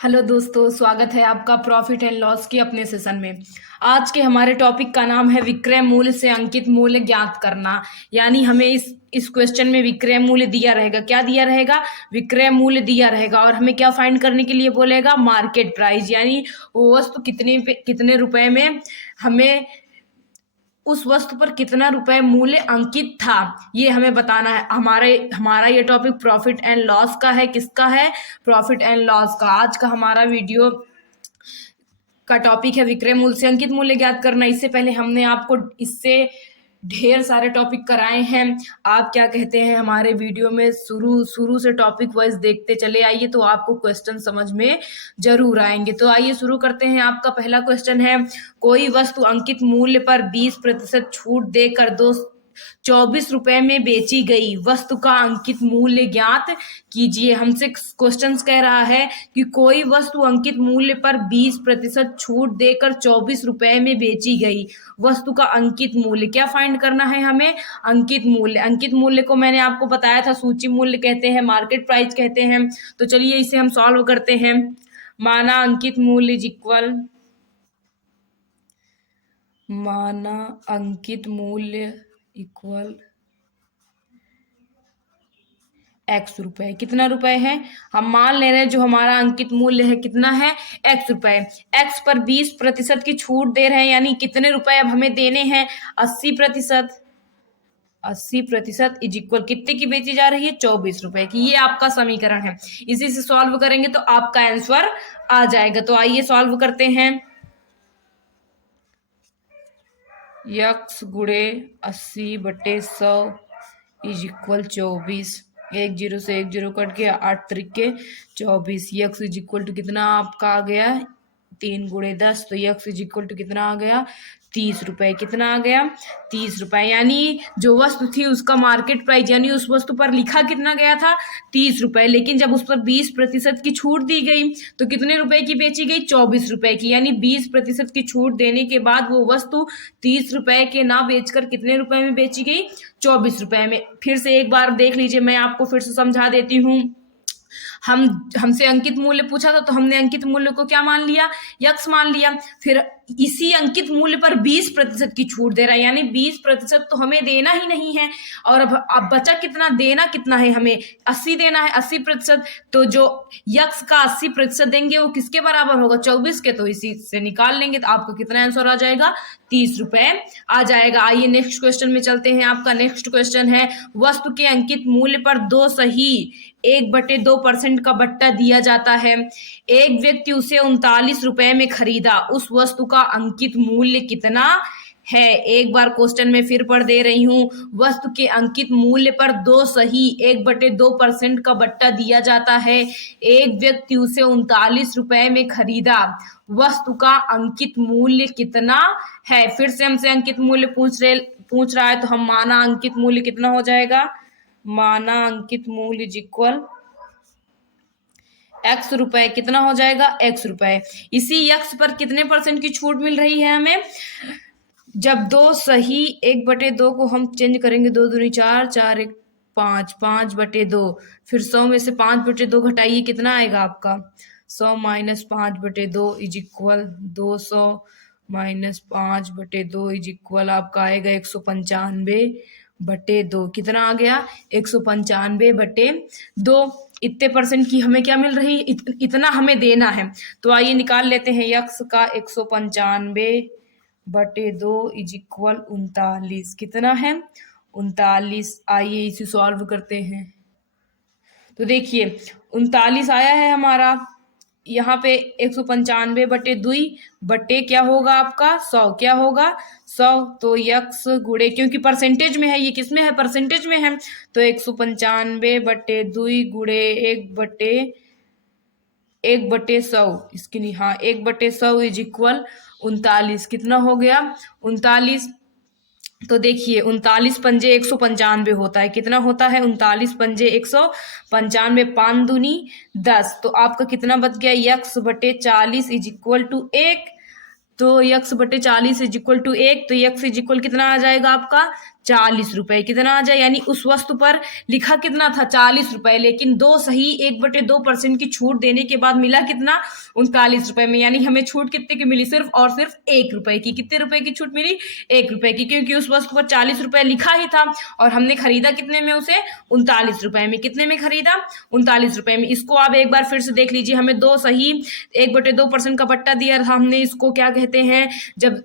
Hello दोस्तों, स्वागत है आपका प्रॉफिट एंड लॉस के अपने सेशन में। आज के हमारे टॉपिक का नाम है विक्रय मूल्य से अंकित मूल्य ज्ञात करना। यानी हमें इस क्वेश्चन में विक्रय मूल्य दिया रहेगा। क्या दिया रहेगा? विक्रय मूल्य दिया रहेगा। और हमें क्या फाइंड करने के लिए बोलेगा? मार्केट प्राइस, यानी वो वस्तु कितने रुपए में हमें उस वस्तु पर कितना रुपए मूल्य अंकित था, ये हमें बताना है। हमारा ये टॉपिक प्रॉफिट एंड लॉस का है। किसका है? प्रॉफिट एंड लॉस का। आज का हमारा वीडियो का टॉपिक है विक्रय मूल्य से अंकित मूल्य ज्ञात करना। इससे पहले हमने आपको इससे ढेर सारे टॉपिक कराए हैं। आप क्या कहते हैं, हमारे वीडियो में शुरू शुरू से टॉपिक वाइज देखते चले आइए, तो आपको क्वेश्चन समझ में जरूर आएंगे। तो आइए शुरू करते हैं। आपका पहला क्वेश्चन है, कोई वस्तु अंकित मूल्य पर 20% छूट देकर 24 रुपए में बेची गई, वस्तु का अंकित मूल्य ज्ञात कीजिए। हमसे क्वेश्चन कह रहा है कि कोई वस्तु अंकित मूल्य पर 20% छूट देकर 24 रुपए में बेची गई, वस्तु का अंकित मूल्य। क्या फाइंड करना है हमें? अंकित मूल्य। अंकित मूल्य को मैंने आपको बताया था, सूची मूल्य कहते हैं, मार्केट प्राइस कहते हैं। तो चलिए इसे हम सॉल्व करते हैं। माना अंकित मूल्य इज इक्वल, माना अंकित मूल्य इक्वल एक्स रुपए। कितना रुपए है? हम मान ले रहे हैं जो हमारा अंकित मूल्य है कितना है? एक्स रुपए। एक्स पर 20% की छूट दे रहे हैं, यानी कितने रुपए अब हमें देने हैं? 80%। 80% इज इक्वल कितने की बेची जा रही है? 24 रुपए की। ये आपका समीकरण है। इसी से सॉल्व करेंगे तो आपका आंसर आ जाएगा। तो आइए सॉल्व करते हैं। यक्स गुणे 80/100 इज इक्वल 24। एक जीरो से एक जीरो कट गया, 8 त्रिके 24। यक्स इज इक्वल टू कितना आपका आ गया? 3 गुणे 10। तो यक्स इज इक्वल टू कितना आ गया? 30 रुपए। कितना आ गया? 30 रुपए। यानी जो वस्तु थी उसका मार्केट प्राइस, यानी उस वस्तु पर लिखा कितना गया था? 30 रुपए। लेकिन जब उस पर 20% की छूट दी गई तो कितने रुपए की बेची गई? 24 रुपए की। यानी 20% की छूट देने के बाद वो वस्तु 30 रुपए के ना बेचकर कितने रुपए में बेची गई? 24 रुपए में। फिर से एक बार देख लीजिए, मैं आपको फिर से समझा देती हूँ। हमसे अंकित मूल्य पूछा था, तो हमने अंकित मूल्य को क्या मान लिया? यक्स मान लिया। फिर इसी अंकित मूल्य पर 20% की छूट दे रहा है, यानी 20% तो हमें देना ही नहीं है। और अब बचा कितना? देना कितना है हमें? 80 देना है, 80%। तो जो यक्स का 80% देंगे वो किसके बराबर होगा? 24 के। तो इसी से निकाल लेंगे तो आपका कितना आंसर आ जाएगा? 30 रुपए आ जाएगा। आइए नेक्स्ट क्वेश्चन में चलते हैं। आपका नेक्स्ट क्वेश्चन है, वस्तु के अंकित मूल्य पर 2 सही 1/2% का बट्टा दिया जाता है। एक व्यक्ति उसे 39 रुपए में खरीदा, उस वस्तु का अंकित मूल्य कितना है? एक बार क्वेश्चन में फिर पढ़ दे रही हूं। वस्तु के अंकित मूल्य पर 2 सही 1/2% का बट्टा दिया जाता है। एक व्यक्ति उसे 39 रुपए में खरीदा, वस्तु का अंकित मूल्य कितना है? फिर से हमसे अंकित मूल्य पूछ रहा है, तो हम माना अंकित मूल्य कितना हो जाएगा? माना अंकित मूल्य इज इक्वल एक्स रुपए। कितना हो जाएगा? एक्स रुपए। इसी यक्स पर कितने परसेंट की छूट मिल रही है हमें? जब 2 सही 1/2 को हम चेंज करेंगे, 2 दूनी 4, 4 1 5, 5/2। फिर 100 में से 5/2 घटाइए, कितना आएगा आपका? 100 minus 5/2 is equal 200 minus 5/2 is equal आपका आएगा 195/2। कितना आ गया? 195/2। इतने परसेंट की हमें क्या मिल रही है? इतना हमें देना है। तो आइए निकाल लेते हैं। यक्स का 195/2 इज इक्वल 39। कितना है? 39। आइए इसे सॉल्व करते हैं। तो देखिए 39 आया है हमारा। यहाँ पे 195/2 बटे क्या होगा आपका? 100। क्या होगा? 100। तो यक्स गुणे, क्योंकि परसेंटेज में है, ये किसमें है? परसेंटेज में है। तो 195/2 गुणे 1/100 इसकी नहीं, हाँ 1/100 इज इक्वल 39। कितना हो गया? 39। तो देखिए 39 पंजे 195 होता है। कितना होता है? 39 पंजे 195। 5 दूनी 10। तो आपका कितना बच गया? यक्स/40 इज इक्वल टू 1। तो यक्स/40 इज इक्वल टू 1। तो यक्स इज इक्वल कितना आ जाएगा आपका? 40 रुपए। कितना आ जाए, यानी उस वस्तु पर लिखा कितना था 40 रुपए, लेकिन 2 सही 1/2% की छूट देने के बाद मिला कितना 39 रुपए में। यानी हमें छूट कितने की मिली, सिर्फ और सिर्फ 1 रुपए की। कितने रुपए की छूट मिली, 1 रुपए की, क्योंकि उस वस्तु पर 40 रुपए लिखा ही था और हमने खरीदा कितने में उसे, 39 रुपए में। कितने में खरीदा, 39 रुपए में। इसको आप एक बार फिर से देख लीजिए, हमें 2 सही 1/2% का पट्टा दिया था, हमने इसको क्या कहते हैं, जब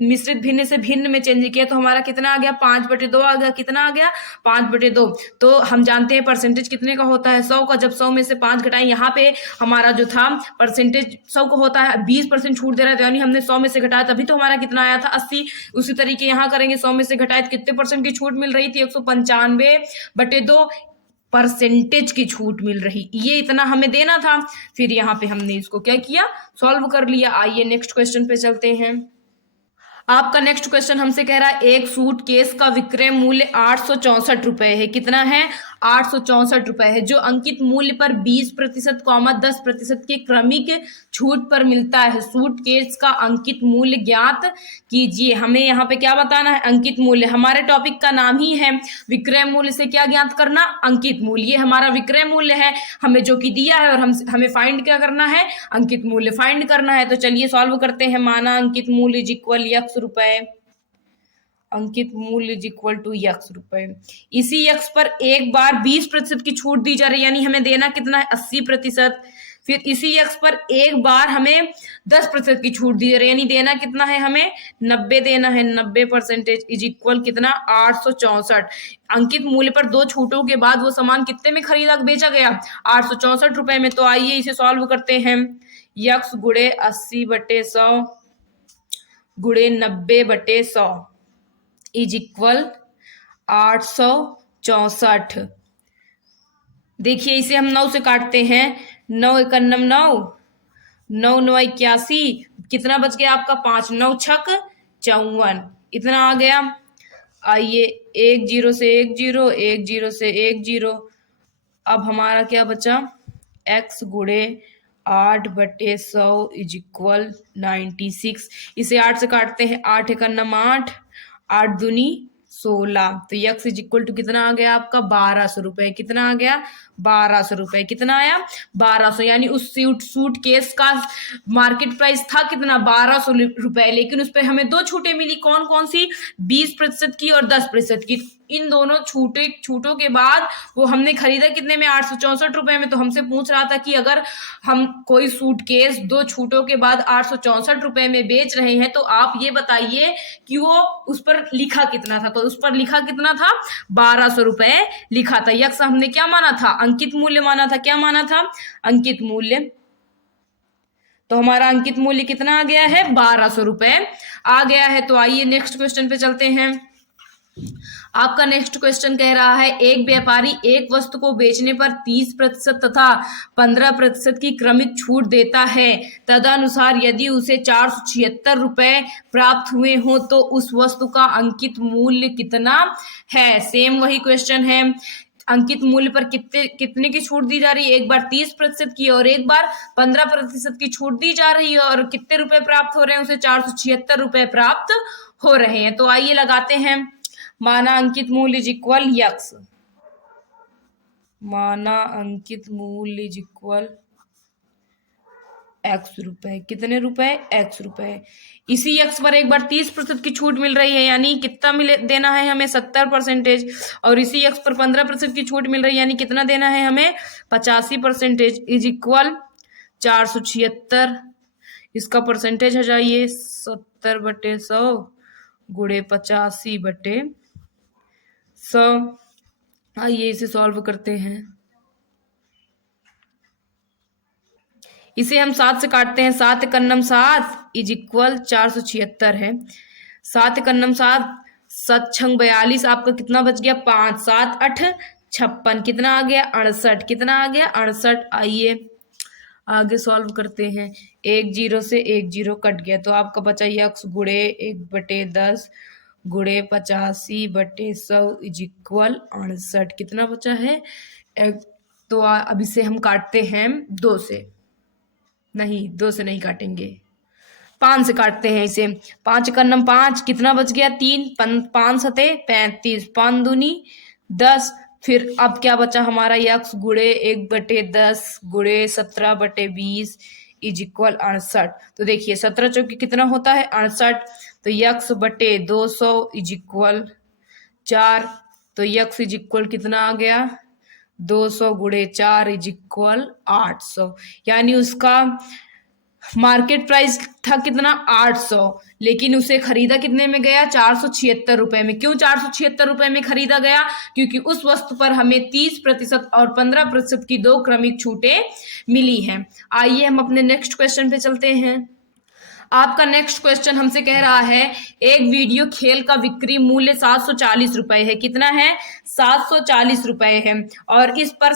मिश्रित भिन्न से भिन्न में चेंज किया तो हमारा कितना आ गया, 5/2 आ गया। कितना आ गया, 5/2। तो हम जानते हैं परसेंटेज कितने का होता है, 100 का। जब 100 में से 5 घटाएं, यहाँ पे हमारा जो था परसेंटेज 100 का होता है, 20% छूट दे रहा है, यानी हमने 100 में से घटाया, तभी तो हमारा कितना आया था 80। उसी तरीके यहाँ करेंगे, 100 में से घटाए तो कितने परसेंट की छूट मिल रही थी, 195/2 परसेंटेज की छूट मिल रही। ये इतना हमें देना था। फिर यहाँ पे हमने इसको क्या किया, सॉल्व कर लिया। आइए नेक्स्ट क्वेश्चन पे चलते हैं। आपका नेक्स्ट क्वेश्चन हमसे कह रहा है एक सूट केस का विक्रय मूल्य 864 रुपए है। कितना है, 864 रुपए है, जो अंकित मूल्य पर 20% 10% के क्रमिक छूट पर मिलता है। सूट केस का अंकित मूल्य ज्ञात कीजिए। हमें यहाँ पे क्या बताना है, अंकित मूल्य। हमारे टॉपिक का नाम ही है विक्रय मूल्य से क्या ज्ञात करना, अंकित मूल्य। ये हमारा विक्रय मूल्य है, हमें जो कि दिया है, और हमें फाइंड क्या करना है, अंकित मूल्य फाइंड करना है। तो चलिए सॉल्व करते हैं। माना अंकित मूल्य इज इक्वल x रुपए, अंकित मूल्य इज इक्वल टू x रुपए। इसी x पर एक बार 20% की छूट दी जा रही है, यानी हमें देना कितना है, 80%। फिर इसी x पर एक बार हमें 10% की छूट दी जा रही है, यानी देना कितना है, हमें 90 देना है। 90% इज इक्वल कितना, 864। अंकित मूल्य पर 2 छूटों के बाद वो सामान कितने में खरीदा बेचा गया, 864 रुपए में। तो आइए इसे सॉल्व करते हैं। x गुणे 80/100 गुणे 90/100 इज इक्वल 864। देखिए इसे हम 9 से काटते हैं, 9 एकम 9, 9 9 81, कितना बच गया आपका 5, 9 छक 54, इतना आ गया। आइए 1 0 से 1 0, 1 0 से 1 0। अब हमारा क्या बचा, x गुणे 8/100 इज इक्वल 96। इसे 8 से काटते हैं, 8 एकम 8, 8 दूनी 16। तो x इज इक्वल टू कितना आ गया आपका, 1200 रुपए। कितना आ गया, 1200 रुपए। कितना आया, 1200। यानी उस सूट केस का मार्केट प्राइस था कितना, 1200 रुपए, लेकिन उस पर हमें 2 छूटें मिली। कौन कौन सी, 20% की और 10% की। इन दोनों छूटों के बाद वो हमने खरीदा कितने में, 864 रुपए में। तो हमसे पूछ रहा था कि अगर हम कोई सूटकेस 2 छूटों के बाद 864 रुपए में बेच रहे हैं, तो आप ये बताइए कि वो उस पर लिखा कितना था। तो उस पर लिखा कितना था, 1200 रुपए लिखा था। यक्स हमने क्या माना था, अंकित मूल्य माना था। क्या माना था, अंकित मूल्य। तो हमारा अंकित मूल्य कितना आ गया है, 1200 रुपए आ गया है। तो आइए नेक्स्ट क्वेश्चन पे चलते हैं। आपका नेक्स्ट क्वेश्चन कह रहा है एक व्यापारी एक वस्तु को बेचने पर 30% तथा 15% की क्रमिक छूट देता है। तदनुसार यदि उसे 476 रुपए प्राप्त हुए हो तो उस वस्तु का अंकित मूल्य कितना है। सेम वही क्वेश्चन है, अंकित मूल्य पर कितने की छूट दी जा रही है, एक बार 30% की और एक बार 15% की छूट दी जा रही है, और कितने रुपए प्राप्त हो रहे हैं, उसे 476 रुपए प्राप्त हो रहे हैं। तो आइए लगाते हैं, माना अंकित मूल्य इज इक्वल x, माना अंकित मूल्य इज इक्वल x रुपए। कितने रुपए, x रुपए। इसी x पर एक बार 30% की छूट मिल रही है, यानी कितना मिले देना है हमें, 70%। और इसी x पर 15% की छूट मिल रही है, यानी कितना देना है हमें, 85% इज इक्वल 476। इसका परसेंटेज हो जाइए 70/100 गुणे 85/100। आइए इसे सॉल्व करते हैं। इसे हम 7 से काटते हैं, 7 एकम 7 इज इक्वल 476 है। 7 एकम 7, 7 छंग 42, आपका कितना बच गया, 5, 7 8 56, कितना आ गया, 68। कितना आ गया, 68। आइए आगे सॉल्व करते हैं। 1 0 से 1 0 कट गया, तो आपका बचा x गुणे 1/10 गुणे 85/100 इज इक्वल 68। कितना बचा है, तो अब इसे हम काटते हैं 2 से, नहीं 2 से नहीं काटेंगे, 5 से काटते हैं इसे। 5 का नम 5, कितना बच गया 3, 5 सते 35, 5 दूनी 10। फिर अब क्या बचा हमारा, यक्स गुड़े 1/10 गुड़े 17/20 इज इक्वल 68। तो देखिए 17 चौके कितना होता है 68। तो यक्स बटे 200 इज इक्वल 4। तो यक्स इज इक्वल कितना आ गया 200 गुड़े 4 इज इक्वल 800। यानी उसका मार्केट प्राइस था कितना 800, लेकिन उसे खरीदा कितने में गया 476 रुपए में। क्यों 476 रुपए में खरीदा गया, क्योंकि उस वस्तु पर हमें 30% और 15% की 2 क्रमिक छूटें मिली हैं। आइए हम अपने नेक्स्ट क्वेश्चन पे चलते हैं। आपका नेक्स्ट क्वेश्चन हमसे कह रहा है एक वीडियो खेल का बिक्री मूल्य 740 रुपए है। कितना है 740 रुपए है, और इस पर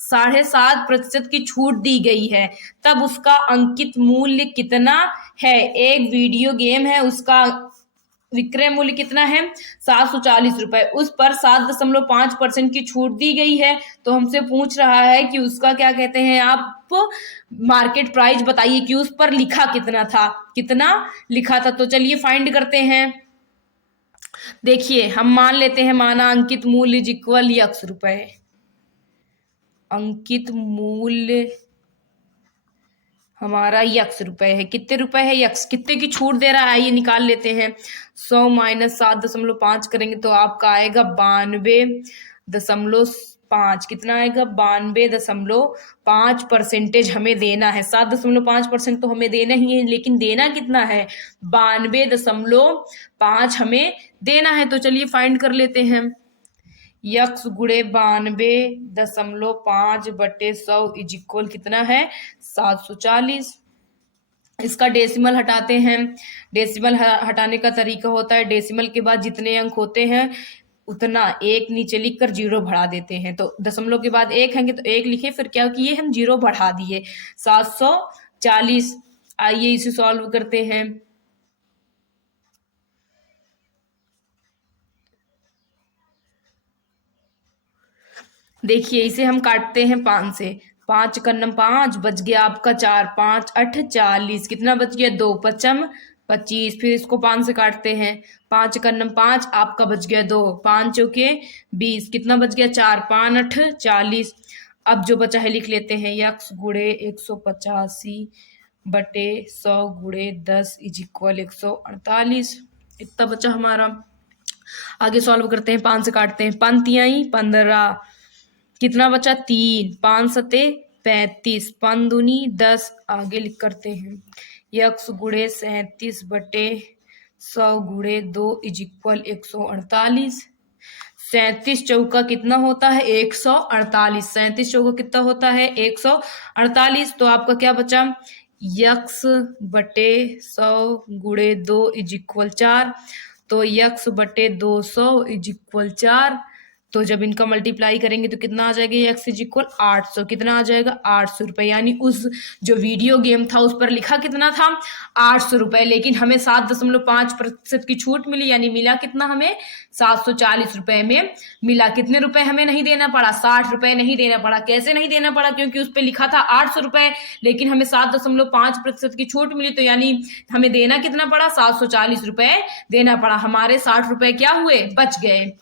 7.5% की छूट दी गई है, तब उसका अंकित मूल्य कितना है। एक वीडियो गेम है, उसका विक्रय मूल्य कितना है 740 रुपए, उस पर 7.5% की छूट दी गई है। तो हमसे पूछ रहा है कि उसका क्या कहते हैं आप मार्केट प्राइस बताइए कि उस पर लिखा कितना था, कितना लिखा था। तो चलिए फाइंड करते हैं। देखिए हम मान लेते हैं, माना अंकित मूल्य इज इक्वल यक्स रुपए। अंकित मूल्य हमारा यक्स रुपए है। कितने रुपए है यक्स, कितने की छूट दे रहा है ये निकाल लेते हैं। 100 माइनस 7.5 करेंगे तो आपका आएगा 92.5। कितना आएगा 92.5% हमें देना है। 7.5% तो हमें देना ही है, लेकिन देना कितना है 92.5 हमें देना है। तो चलिए फाइंड कर लेते हैं। यक्स गुड़े 92.5/100 इज इक्वल कितना है 740। इसका डेसिमल हटाते हैं। डेसिमल हटाने का तरीका होता है, डेसिमल के बाद जितने अंक होते हैं उतना एक नीचे लिखकर 0 बढ़ा देते हैं। तो दशमलव के बाद 1 है तो 1 लिखे, फिर क्या किए हम 0 बढ़ा दिए 740। आइए इसे सॉल्व करते हैं। देखिए इसे हम काटते हैं 5 से। 5 का नम 5 बच गया आपका 4, 5 8 40, कितना बच गया 2 5 25। फिर इसको 5 से काटते हैं। 5 का नम 5 आपका बच गया 2, 5 चौके 20, कितना बच गया 4, 5 8 40। अब जो बचा है लिख लेते हैं। यक्स गुड़े 185/100 गुड़े 10 इज इक्वल 148। इतना बचा हमारा। आगे सॉल्व करते हैं। 5 से काटते हैं। 5 तिहाई 15, कितना बचा 3, 5 सते 35, 5 दूनी 10। आगे लिख करते हैं। यक्स गुड़े 37/100 गुड़े 2 इज इक्वल 148। 37 चौका कितना होता है 148। 37 चौका कितना होता है 148। तो आपका क्या बचा यक्स बटे 100 गुड़े 2 इज इक्वल 4। तो यक्स बटे 200 इज इक्वल 4। तो जब इनका मल्टीप्लाई करेंगे तो कितना आ जाएगा एक्स इज इक्वल 800। कितना आ जाएगा 800 रुपए। यानी उस जो वीडियो गेम था उस पर लिखा कितना था 800 रुपए, लेकिन हमें 7.5% की छूट मिली, यानी मिला कितना हमें 740 रुपए में मिला। कितने रुपए हमें नहीं देना पड़ा 60 रुपए नहीं देना पड़ा। कैसे नहीं देना पड़ा, क्योंकि उस पर लिखा था 800 रुपए, लेकिन हमें 7.5% की छूट मिली। तो यानी हमें देना कितना पड़ा 740 रुपए देना पड़ा। हमारे 60 रुपए क्या हुए बच गए।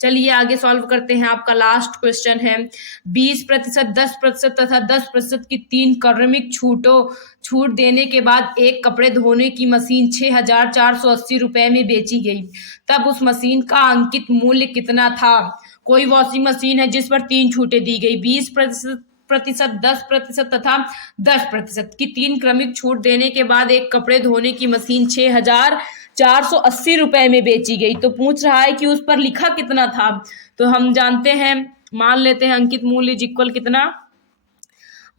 चलिए आगे सॉल्व करते हैं। आपका लास्ट क्वेश्चन है 20%, 10% तथा 10% की 3 क्रमिक छूट देने के बाद एक कपड़े धोने की मशीन 6,480 रुपए में बेची गई, तब उस मशीन का अंकित मूल्य कितना था। कोई वॉशिंग मशीन है जिस पर 3 छूटें दी गई, 20%, 10% तथा 10% की 3 क्रमिक छूट देने के बाद एक कपड़े धोने की मशीन 6,480 रुपए में बेची गई। तो पूछ रहा है कि उस पर लिखा कितना था। तो हम जानते हैं, मान लेते हैं अंकित मूल्य इज इक्वल कितना,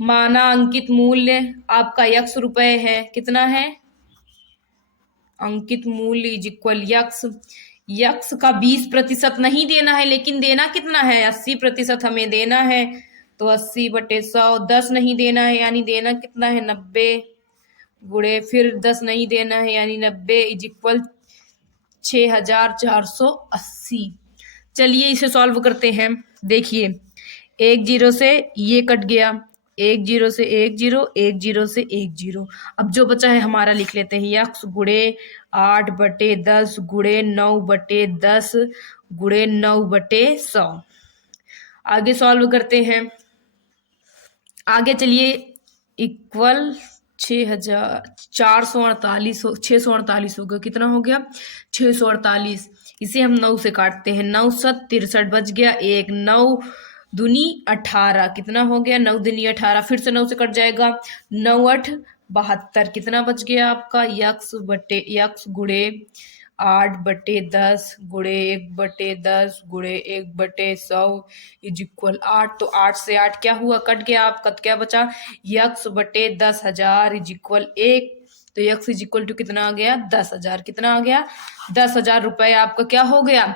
माना अंकित मूल्य आपका यक्स रुपए है। कितना है अंकित मूल्य इज इक्वल यक्स। यक्स का 20% नहीं देना है, लेकिन देना कितना है 80% हमें देना है। तो 80/100, 10 नहीं देना है, यानी देना कितना है 90 गुड़े फिर 10 नहीं देना है, यानी 90 इज इक्वल 6,480। चलिए इसे सॉल्व करते हैं। देखिए 1 0 से ये कट गया, एक जीरो से एक जीरो, एक जीरो से एक जीरो। अब जो बचा है हमारा लिख लेते हैं, यक्स गुड़े 8/10 गुड़े 9/10 गुड़े 9/100। आगे सॉल्व करते हैं। आगे चलिए, इक्वल 6,448 हो गया। कितना हो गया? 648। इसे हम 9 से काटते हैं। 9 7 63 बच गया। एक 9 दूनी 18। कितना हो गया? 9 दूनी 18। फिर से 9 से कट जाएगा। 9 8 72। कितना बच गया आपका? यक्स गुड़े 8/10 गुड़े 1/10 गुड़े 1/100 इज इक्वल 8। तो 8 से 8 क्या हुआ? कट गया आपका। तो क्या बचा? यक्स/10,000 इज इक्वल 1। तो यक्स इज इक्वल टू कितना आ गया? 10,000। कितना आ गया? 10,000 रुपए आपका क्या हो गया?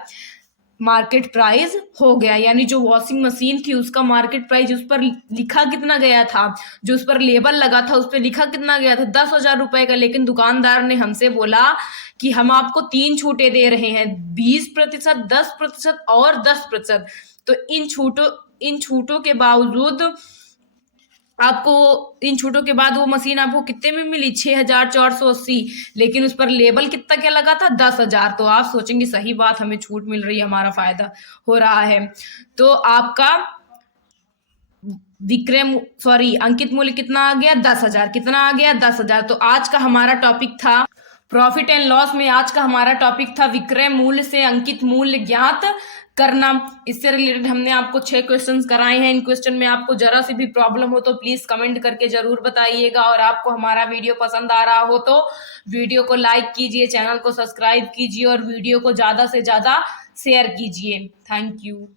मार्केट प्राइस हो गया। यानी जो वॉशिंग मशीन थी उसका मार्केट प्राइस उस पर लिखा कितना गया था, जो उस पर लेबल लगा था उस पर लिखा कितना गया था? 10,000 रुपए का। लेकिन दुकानदार ने हमसे बोला कि हम आपको 3 छूटें दे रहे हैं, 20%, 10% और 10%। तो इन छूटों के बावजूद आपको, इन छूटों के बाद वो मशीन आपको कितने में मिली? 6,480। लेकिन उस पर लेबल कितना क्या लगा था? 10,000। तो आप सोचेंगे सही बात, हमें छूट मिल रही है, हमारा फायदा हो रहा है। तो आपका अंकित मूल्य कितना आ गया? 10,000। कितना आ गया? 10,000। तो आज का हमारा टॉपिक था प्रॉफिट एंड लॉस में, आज का हमारा टॉपिक था विक्रय मूल्य से अंकित मूल्य ज्ञात करना। इससे रिलेटेड हमने आपको 6 क्वेश्चंस कराए हैं। इन क्वेश्चन में आपको जरा सी भी प्रॉब्लम हो तो प्लीज कमेंट करके जरूर बताइएगा। और आपको हमारा वीडियो पसंद आ रहा हो तो वीडियो को लाइक कीजिए, चैनल को सब्सक्राइब कीजिए और वीडियो को ज्यादा से ज्यादा शेयर कीजिए। Thank you.